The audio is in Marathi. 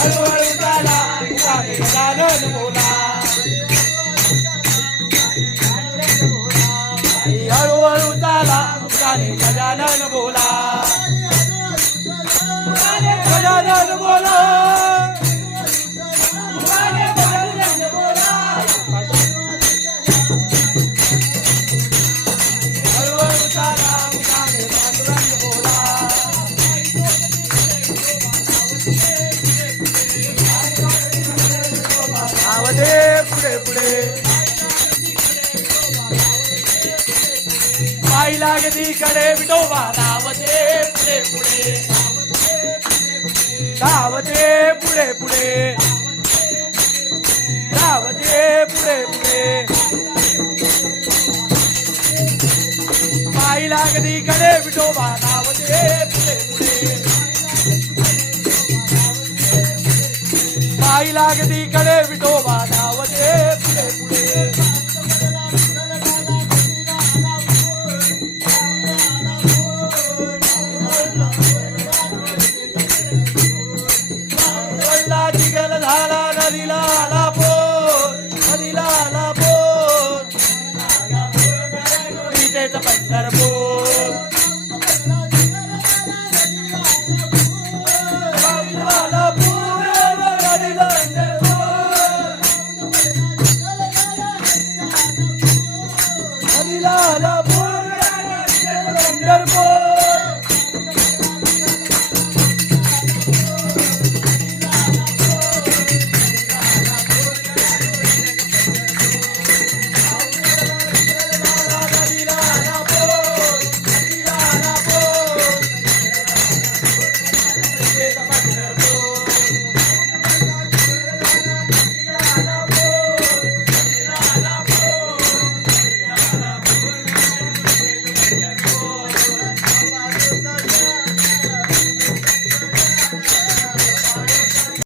हळूहळू चाला उगाने गजानन बोला हळूहळू चाला उगाने गजानन बोला गजानन बोला गजानन बोला हळूहळू चाला उगाने पांडुरंग बोला धावते पुढे पुढे पाय लागती कडे विठोबा धावते पुढे पुढे धावते पुढे पुढे धावते पुढे पुढे पाय लागती कडे विठोबा धावते पुढे पुढे पाय लागती कडे विठोबा